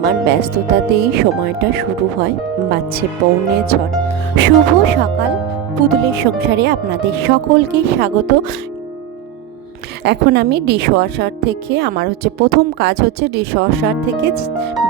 আমার ব্যস্ততাতেই সময়টা শুরু হয়, বাজছে 6:45। শুভ সকাল। পুতুলের সংসারে আপনাদের সকলকে স্বাগত। এখন আমি ডিশওয়াশার থেকে আমার প্রথম কাজ ডিশওয়াশার থেকে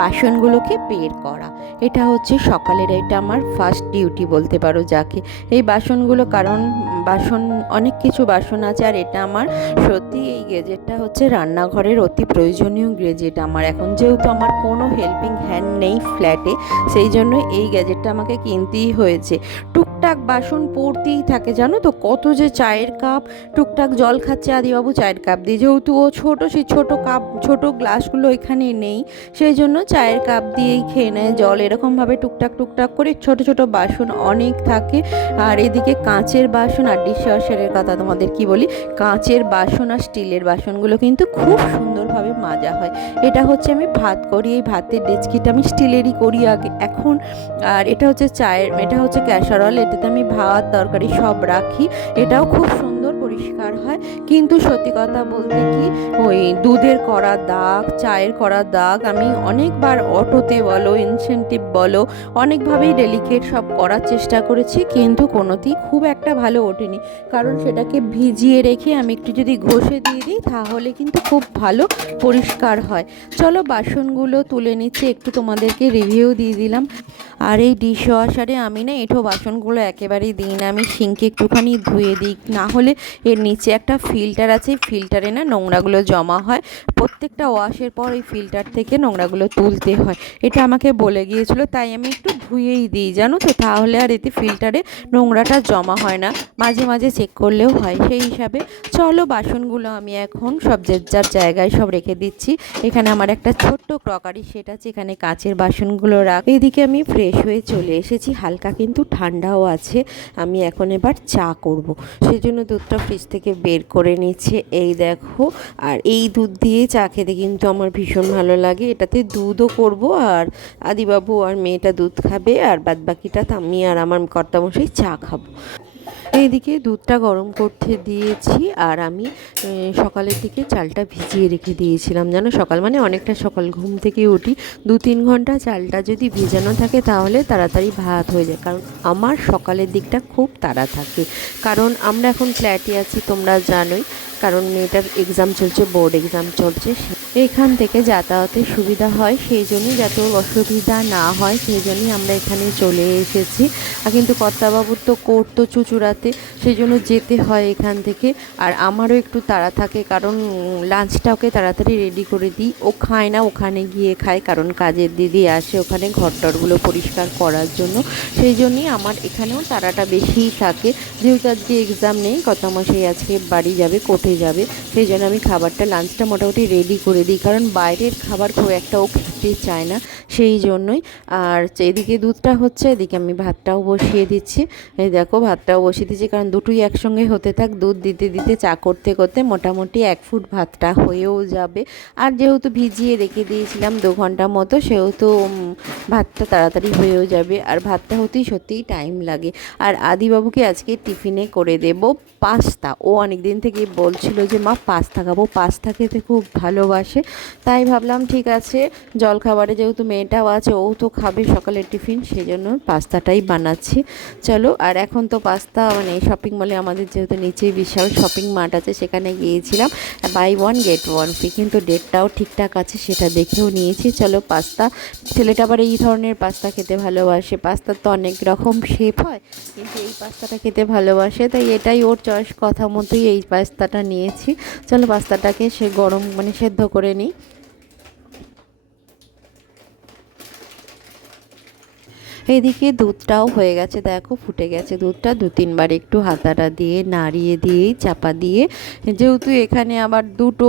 বাসনগুলোকে বের করা। এটা সকালের, এটা আমার ফার্স্ট ডিউটি বলতে পারো যাকে। এই বাসনগুলো, কারণ বাসন অনেক কিছু বাসন আছে, আর এটা আমার সত্যি এই গেজেটটা রান্নাঘরের অতি প্রয়োজনীয় গেজেট আমার। এখন যেহেতু আমার কোনো হেল্পিং হ্যান্ড নেই ফ্ল্যাটে, সেই জন্য এই গ্যাজেটটা আমাকে কিনতেই হয়েছে। টুকটাক বাসন পড়তেই থাকে, জানো তো, কত যে চায়ের কাপ, টুকটাক জল খাচ্ছে আদিবাবু চায়ের কাপ দিয়ে, যেহেতু ও ছোটো, সেই ছোটো কাপ ছোটো গ্লাসগুলো এখানে নেই, সেই জন্য চায়ের কাপ দিয়েই খেয়ে নেয় জল। এরকমভাবে টুকটাক টুকটাক করে ছোট ছোট বাসন অনেক থাকে। আর এদিকে কাঁচের বাসন, আর ডিশওয়াশারের কথা তোমাদের কি বলি, কাঁচের বাসন আর স্টিলের বাসনগুলো কিন্তু খুব সুন্দরভাবে মাজা হয়। এটা আমি ভাত করি, এই ভাতের ডেচকিটা আমি স্টিলেরই করি আগে এখন। আর এটা চায়ের, এটা ক্যাসারল, এটাতে আমি ভাত তরকারি সব রাখি। এটাও খুব সুন্দর পরিষ্কার হয়। কিন্তু সত্যি কথা বলতে কি, ওই দুধের করা দাগ, চায়ের করা দাগ আমি অনেকবার অটোতে বলো, ইনসেন্টিভ বলো, অনেকভাবেই ডেলিকেট সব করার চেষ্টা করেছি, কিন্তু কোনোতেই খুব একটা ভালো ওঠেনি। কারণ সেটাকে ভিজিয়ে রেখে আমি একটু যদি ঘষে দিয়ে দিই, তাহলে কিন্তু খুব ভালো পরিষ্কার হয়। চলো বাসনগুলো তুলে নিচ্ছি, একটু তোমাদেরকে রিভিউ দিয়ে দিলাম। আর এই ডিশওয়াশারে আমি না এঁঠো বাসনগুলো একেবারেই দিই না, আমি সিঙ্কে একটুখানি ধুয়ে দিই, না হলে এর নিচে একটা ফিল্টার আছে, ফিল্টারে না নোংরাগুলো জমা হয়। প্রত্যেকটা ওয়াশের পর এই ফিল্টার থেকে নোংরাগুলো তুলতে হয়, এটা আমাকে বলে গিয়েছিলো, তাই আমি একটু ধুয়েই দিই, জানো তো, তাহলে আর এতে ফিল্টারে নোংরাটা জমা হয় না, মাঝে মাঝে চেক করলেও হয়। সেই হিসাবে চলো বাসনগুলো আমি এখন সব যে যার জায়গায় সব রেখে দিচ্ছি। এখানে আমার একটা ছোট্ট ক্রকারি সেট আছে, এখানে কাচের বাসনগুলো রাখ। এইদিকে আমি ফ্রেশ হয়ে চলে এসেছি, হালকা কিন্তু ঠান্ডাও আছে। আমি এখন এবার চা করব, সেই জন্য দুধটা ফ্রিজ থেকে বের করে নিচ্ছে, এই দেখো। আর এই দুধ দিয়ে চা খেতে কিন্তু আমার ভীষণ ভালো লাগে। এটাতে দুধও করব, আর আদিবাবু আর মেয়েটা দুধ খাবে, আর বাদবাকিটা আমি আর আমার কর্তামশাই চা খাবো। এইদিকে দুধটা গরম করতে দিয়েছি, আর আমি সকালের দিকে চালটা ভিজিয়ে রেখে দিয়েছিলাম, জানো, সকাল মানে অনেকটা সকাল, ঘুম থেকে উঠি 2-3 ঘন্টা চালটা যদি ভিজানো থাকে তাহলে তাড়াতাড়ি ভাত হয়ে যায়। কারণ আমার সকালের দিকটা খুব তাড়া থাকে, কারণ আমরা এখন ফ্ল্যাটে আছি, তোমরা জানোই, কারণ মেয়েটার এক্সাম চলছে, বোর্ড এক্সাম চলছে, এখান থেকে যাতায়াতের সুবিধা হয়, সেই জন্যই, যাতে অসুবিধা না হয় সেই জন্যই আমরা এখানে চলে এসেছি। আর কিন্তু কর্তাবাবুর তো কোর্ট তো চুঁচুড়াতে, সেই জন্য যেতে হয় এখান থেকে। আর আমারও একটু তাড়া থাকে, কারণ লাঞ্চটা ওকে তাড়াতাড়ি রেডি করে দিই, ও খায় না, ওখানে গিয়ে খায়, কারণ কাজের দিদি আসে ওখানে ঘরটরগুলো পরিষ্কার করার জন্য, সেই জন্যই আমার এখানেও তাড়াটা বেশিই থাকে। যেহেতু আজকে এক্সাম নেই, কর্তামশাই আজকে বাড়ি যাবে, কোর্টে যাবে, সেই জন্য আমি খাবারটা, লাঞ্চটা মোটামুটি রেডি করে দিই, কারণ বাইরের খাবার খুব একটা ও খেতে চায় না, সেই জন্যই। আর এদিকে দুধটা এদিকে আমি ভাতটাও বসিয়ে দিচ্ছি, এই দেখো ভাতটাও বসিয়ে দিচ্ছি, কারণ দুটোই একসঙ্গে হতে থাক, দুধ দিতে দিতে চা করতে করতে মোটামুটি 1 ফুট ভাতটা হয়েও যাবে। আর যেহেতু ভিজিয়ে রেখে দিয়েছিলাম 2 ঘন্টা মতো, সেহেতু ভাতটা তাড়াতাড়ি হয়েও যাবে। আর ভাতটা হতেই সত্যিই টাইম লাগে। আর আদিবাবুকে আজকে টিফিনে করে দেব পাস্তা, ও অনেক দিন থেকে বলছিল যে মা পাস্তা খাবো, পাস্তা খেতে খুব ভালোবাসে, তাই ভাবলাম ঠিক আছে, জলখাবারে যেহেতু মেয়েটাও আছে, ও তো খাবে সকালের টিফিন, সেই জন্য পাস্তাটাই বানাচ্ছি। চলো, আর এখন তো পাস্তা মানে শপিং মলে, আমাদের যেহেতু নিচেই বিশাল শপিং মার্ট আছে, সেখানে গিয়েছিলাম, বাই 1 গেট 1 ফ্রি, কিন্তু ডেটটাও ঠিকঠাক আছে সেটা দেখেও নিয়েছি। চলো পাস্তা, ছেলেটা আবার এই ধরনের পাস্তা খেতে ভালোবাসে, পাস্তার তো অনেক রকম শেপ হয়, কিন্তু এই পাস্তাটা খেতে ভালোবাসে, তাই এটাই ওর চয়েস, কথা মতোই এই পাস্তাটা নিয়েছি। চলো পাস্তাটাকে সে গরম মানে সেদ্ধ করে নিই। এদিকে দুধটাও হয়ে গেছে, দেখো ফুটে গেছে দুধটা, 2-3 বার একটু হাতাটা দিয়ে নাড়িয়ে দিয়েই চাপা দিয়ে, যেহেতু এখানে আবার দুটো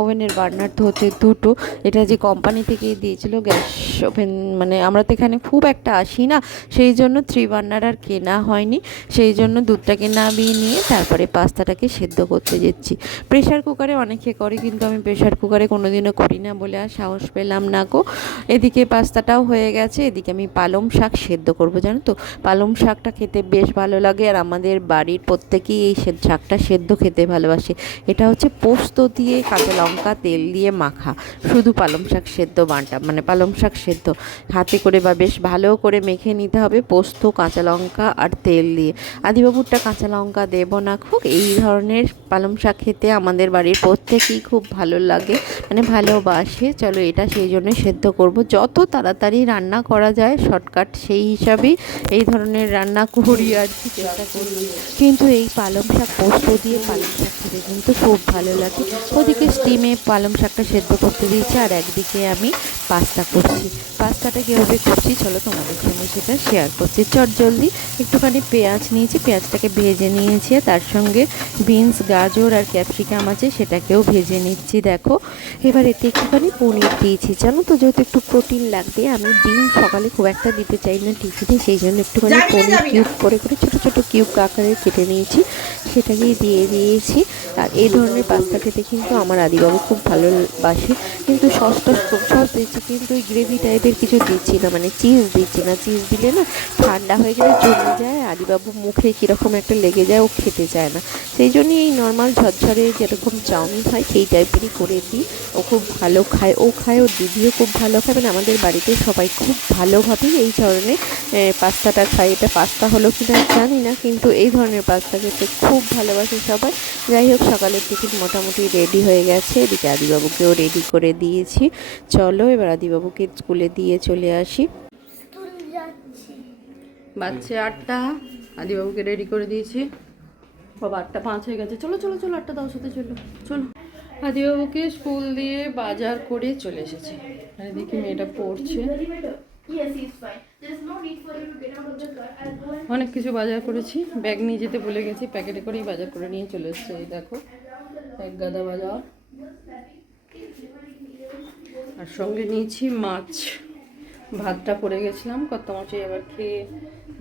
ওভেনের বার্নার তো দুটো, এটা যে কোম্পানি থেকে দিয়েছিল গ্যাস ওভেন, মানে আমরা তো এখানে খুব একটা আসি না, সেই জন্য 3 বার্নার আর কেনা হয়নি, সেই জন্য দুধটাকে নামিয়ে নিয়ে তারপরে পাস্তাটাকে সেদ্ধ করতে যাচ্ছি। প্রেশার কুকারে অনেকে করে, কিন্তু আমি প্রেশার কুকারে কোনোদিনও করি না বলে আর সাহস পেলাম না গো। এদিকে পাস্তাটাও হয়ে গেছে, এদিকে আমি পালং শাক সেদ্ধ করব, জানো তো পালং শাকটা খেতে বেশ ভালো লাগে, আর আমাদের বাড়ির প্রত্যেকেই এই শাকটা সেদ্ধ খেতে ভালোবাসে। এটা হচ্ছে পোস্ত দিয়ে কাঁচা লঙ্কা তেল দিয়ে মাখা, শুধু পালং শাক সেদ্ধ বাটা, মানে পালং শাক সেদ্ধ হাতে করে বা বেশ ভালো করে মেখে নিতে হবে পোস্ত কাঁচা লঙ্কা আর তেল দিয়ে। আদিবাবুরটা কাঁচা লঙ্কা দেবো না খুব, এই ধরনের পালং শাক খেতে আমাদের বাড়ির প্রত্যেকেই খুব ভালো লাগে, মানে ভালোবাসে। চলো এটা সেই জন্য সেদ্ধ করব, যত তাড়াতাড়ি রান্না করা যায় শর্টকাট সেই হিসাবেই এই ধরনের রান্না করি আর কি, চেষ্টা করি। কিন্তু এই পালং শাক পোস্ত দিয়ে পালং শাক খেতে কিন্তু খুব ভালো লাগে। ওদিকে স্টিমে পালং শাকটা সেদ্ধ করতে দিয়েছি, আর একদিকে আমি পাস্তা করছি। পাস্তাটা কীভাবে করছি চলো তোমাদের সঙ্গে সেটা শেয়ার করছি। জলদি একটুখানি পেঁয়াজ নিয়েছি, পেঁয়াজটাকে ভেজে নিয়েছি, তার সঙ্গে বিনস গাজর আর ক্যাপসিকাম আছে সেটাকেও ভেজে নিচ্ছি। দেখো এবার এতে একটুখানি পনির দিয়েছি, জানো তো যেহেতু একটু প্রোটিন লাগবে, আমি ডিম সকালে খুব একটা দিতে চাই না টিফিনে, সেই জন্য একটুখানি পনির কিউব করে ছোটো ছোটো কিউব আকারে কেটে নিয়েছি, সেটাকেই দিয়ে দিয়েছি। আর এই ধরনের পাস্তা খেতে কিন্তু আমার আদিবাবু খুব ভালোবাসে, কিন্তু সস দিচ্ছি, কিন্তু ওই গ্রেভি টাইপের কিছু দিচ্ছি না, মানে চিজ দিচ্ছি না, চিজ দিলে না ঠান্ডা হয়ে গেলে জমে যায়, আদিবাবু মুখে কীরকম একটা লেগে যায়, ও খেতে চায় না। সেই জন্যই এই নর্মাল ঝরঝরে যেরকম চাউমিন হয় সেই টাইপেরই করে দিই, ও খুব ভালো খায়, ও খায়, ওর দিদিও খুব ভালো খায়, মানে আমাদের বাড়িতে সবাই খুব ভালোভাবেই এই ধরনের পাস্তাটা খায়। এটা পাস্তা হলো কি না জানি না, কিন্তু এই ধরনের পাস্তা খেতে খুব ভালোবাসে সবাই। যাই হোক সকালের টিফিন মোটামুটি রেডি হয়ে গেছে, এদিকে আদিবাবুকেও রেডি করে দিয়েছি। চলো এবার আদিবাবুকে স্কুলে দিয়ে চলে আসি। বাচ্চা 8টা, আদিবাবুকে রেডি করে দিয়েছি, বাবা 8:05 হয়ে গেছে, চলো চলো চলো 8টা 10 হতে চলো চলো। আদিবাবুকে স্কুল দিয়ে বাজার করে চলে এসেছি, আর দেখি মেয়েটা পড়ছে। অনেক কিছু বাজার করেছি, ব্যাগ নিয়ে যেতে ভুলে গেছি, প্যাকেটে করেই বাজার করে নিয়ে চলে এসছে। এই দেখো এক গাদা বাজার, আর সঙ্গে নিয়েছি মাছ। ভাতটা করে গেছিলাম, কর্তামশাই আবার খেয়ে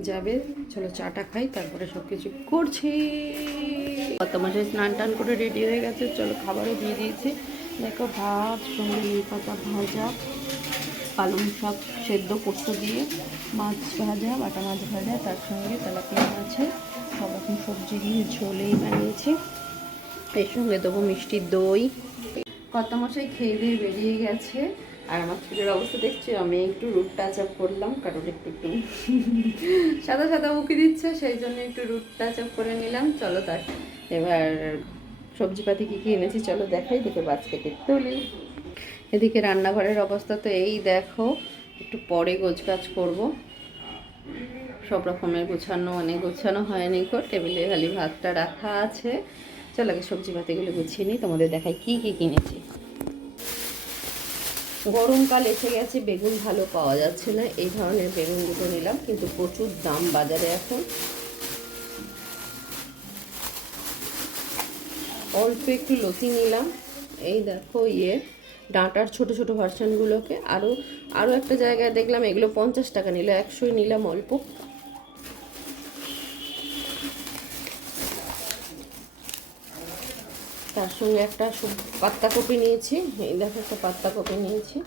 যাবে, চলো চাটা খাই তারপরে সব কিছু করছি। কর্তামশাই স্নান টান করে রেডি হয়ে গেছে, চলো খাবারও দিয়ে দিয়েছি। দেখো ভাত, সঙ্গে নিম পাতা ভাজা, পালং শাক সেদ্ধ পোস্ত দিয়ে, মাছ ভাজা, বাটা মাছ ভাজা, তার সঙ্গে তেলাপিয়া মাছে সব রকম সবজি দিয়ে ঝোলেই বানিয়েছি। এর সঙ্গে দেবো মিষ্টি দই। কর্তামশাই খেয়ে দিয়ে বেরিয়ে গেছে, আর আমার চুলের অবস্থা দেখছি, আমি একটু রুট টাচ আপ করলাম, কারণ একটু সাদা সাদা উকি দিচ্ছে, সেই জন্য একটু রুট টাচ আপ করে নিলাম। চলো তার এবার সবজিপাতি কী কী এনেছি চলো দেখাই, দেখে বাস্কেটে তুলি। এদিকে রান্নাঘরের অবস্থা তো এই দেখো, একটু পরে গোছগাছ করব, সব রকমের গোছানো, মানে গোছানো হয়নি গো, টেবিলে খালি ভাতটা রাখা আছে। চলো আগে সবজিপাতিগুলো গুছিয়ে নিই, তোমাদের দেখাই কী কী কিনেছি। গরমকাল এসে গেছে, বেগুন ভালো পাওয়া যাচ্ছে না, এই ধরনের বেগুন দুটো নিলাম, কিন্তু প্রচুর দাম বাজারে এখন। অল্প একটু লতি নিলাম, এই দেখো ডাঁটার ছোট ছোট ভার্সানগুলোকে, আরও একটা জায়গায় দেখলাম এগুলো 50 টাকা নিল, 100 নিলাম অল্প। তার সঙ্গে একটা পাত্তাকপি নিয়েছি, এই দেখো একটা পাত্তাকপি নিয়েছি।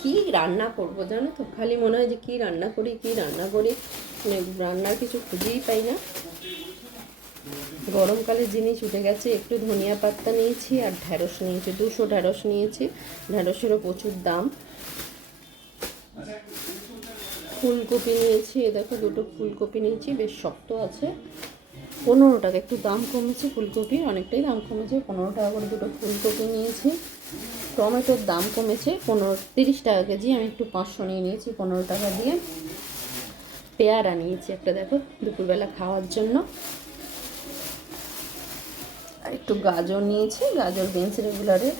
কি রান্না করব জানো তো, খালি মনে হয় যে কি রান্না করি, মানে রান্নার কিছু খুঁজেই পাই না। গরমকালের জিনিস উঠে গেছে, একটু ধনিয়া পাতা নিয়েছি, আর ঢ্যাঁড়স নিয়েছি, 200 ঢ্যাঁড়স নিয়েছি, ঢ্যাঁড়সেরও প্রচুর দাম। ফুলকপি নিয়েছি, এ দেখো দুটো ফুলকপি নিয়েছি, বেশ শক্ত আছে, 15 টাকা, একটু দাম কমেছে ফুলকপির, অনেকটাই দাম কমেছে, 15 টাকা করে দুটো ফুলকপি নিয়েছি। টমেটোর দাম কমেছে, 30 টাকা কেজি, আমি একটু 500 নিয়ে নিয়েছি 15 টাকা দিয়ে। পেয়ারা নিয়েছি একটা, দেখো দুপুরবেলা খাওয়ার জন্য। আর একটু গাজর নিয়েছি, গাজর বিনস রেগুলারের।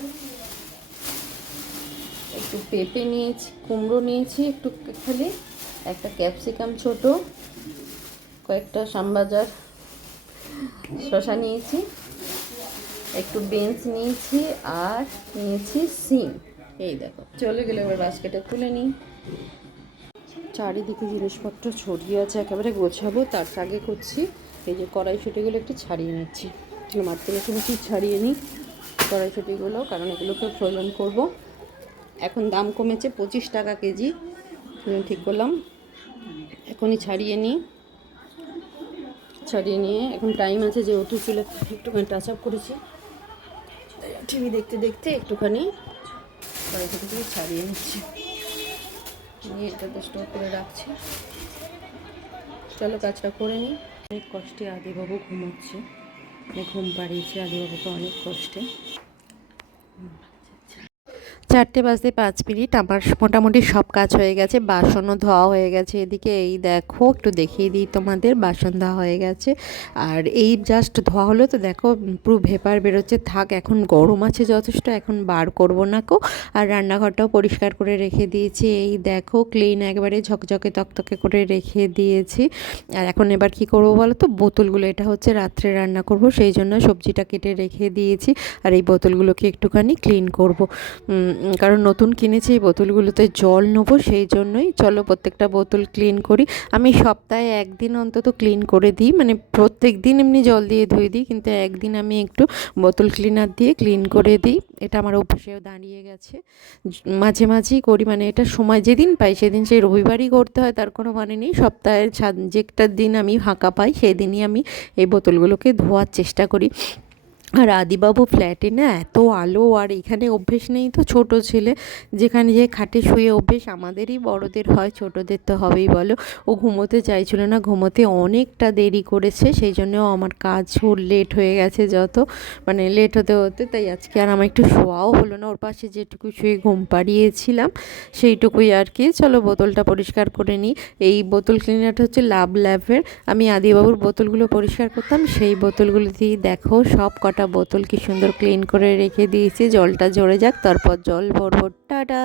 একটু পেঁপে নিয়েছি, কুমড়ো নিয়েছি একটু খালি, একটা ক্যাপসিকাম ছোট, কয়েকটা শ্যামবাজার শসা নিয়েছি, একটু বিনস নিয়েছি, আর নিয়েছি সিম। এই দেখো চলে গেলে এবার বাস্কেটে তুলে নিই। চারিদিকে জিনিসপত্র ছড়িয়ে আছে, একেবারে গোছাবো, তার আগে করছি এই যে কড়াইশুঁটিগুলো একটু ছাড়িয়ে নিচ্ছি, মাঝখানে শুনেছি ছাড়িয়ে নিই কড়াইশুঁটিগুলো, কারণ এগুলোকে ফ্রোজেন করব। এখন দাম কমেছে, 25 টাকা কেজি ঠিক করলাম। এখনই ছাড়িয়ে নিই, ছাড়িয়ে নিয়ে এখন টাইম আছে যেহেতু চুলে একটুখানি টাচ আপ করেছি, টিভি দেখতে দেখতে একটুখানি কড়াই থেকে ছাড়িয়ে নিচ্ছি, নিয়ে এটাতে স্টোর করে রাখছি। চলো কাজটা করে নিই। অনেক কষ্টে আদিবাবু ঘুমোচ্ছে, ঘুম পাড়িয়েছে আদিবাবুকে অনেক কষ্টে। 4:05 আমার মোটামুটি সব কাজ হয়ে গেছে, বাসনও ধোয়া হয়ে গেছে। এদিকে এই দেখো, একটু দেখিয়ে দিই তোমাদের, বাসন ধোয়া হয়ে গেছে। আর এই জাস্ট ধোয়া হলো তো দেখো পুরো ভেপার বেরোচ্ছে। থাক, এখন গরম আছে যথেষ্ট, এখন বার করব না কো। আর রান্নাঘরটাও পরিষ্কার করে রেখে দিয়েছি, এই দেখো ক্লিন একবারে ঝকঝকে তকতকে করে রেখে দিয়েছি। আর এখন এবার কি করব বলো তো, বোতলগুলো, এটা হচ্ছে রাত্রে রান্না করব সেই জন্য সবজিটা কেটে রেখে দিয়েছি। আর এই বোতলগুলোকে একটুখানি ক্লিন করব, কারণ নতুন কিনেছি এই বোতলগুলোতে জল নেবো, সেই জন্যই। চলো প্রত্যেকটা বোতল ক্লিন করি। আমি সপ্তাহে একদিন অন্তত ক্লিন করে দিই, মানে প্রত্যেক দিন এমনি জল দিয়ে ধুয়ে দিই, কিন্তু একদিন আমি একটু বোতল ক্লিনার দিয়ে ক্লিন করে দিই। এটা আমার অভ্যাসেও দাঁড়িয়ে গেছে, মাঝে মাঝেই করি, মানে এটা সময় যেদিন পাই সেদিন, সেই রবিবারই করতে হয় তার কোনো মানে নেই। সপ্তাহের যে একটা দিন আমি ফাঁকা পাই সেই দিনই আমি এই বোতলগুলোকে ধোয়ার চেষ্টা করি। আর আদিবাবু ফ্ল্যাটে না এত আলো, আর এখানে অভ্যেস নেই তো, ছোট ছেলে, যেখানে যে খাটে শুয়ে অভ্যেস আমাদেরই বড়দের হয়, ছোটদের তো হবেই বলো। ও ঘুমোতে চাইছিল না, ঘুমোতে অনেকটা দেরি করেছে, সেই জন্যও আমার কাজ লেট হয়ে গেছে, যত মানে লেট হতে হতে। তাই আজকে আর আমার একটু শোয়াও হলো না, ওর পাশে যেটুকু শুয়ে ঘুম পাড়িয়েছিলাম সেইটুকুই আর কি। চলো বোতলটা পরিষ্কার করে নিই। এই বোতল ক্লিনারটা হচ্ছে লাভ ল্যাবের, আমি আদিবাবুর বোতলগুলো পরিষ্কার করতাম সেই বোতলগুলো দিয়ে দেখো সব কটা বোতল কি সুন্দর ক্লিন করে রেখে দিয়েছি। জলটা ঝরে যাক, তারপর জল ভরবো। টাটা।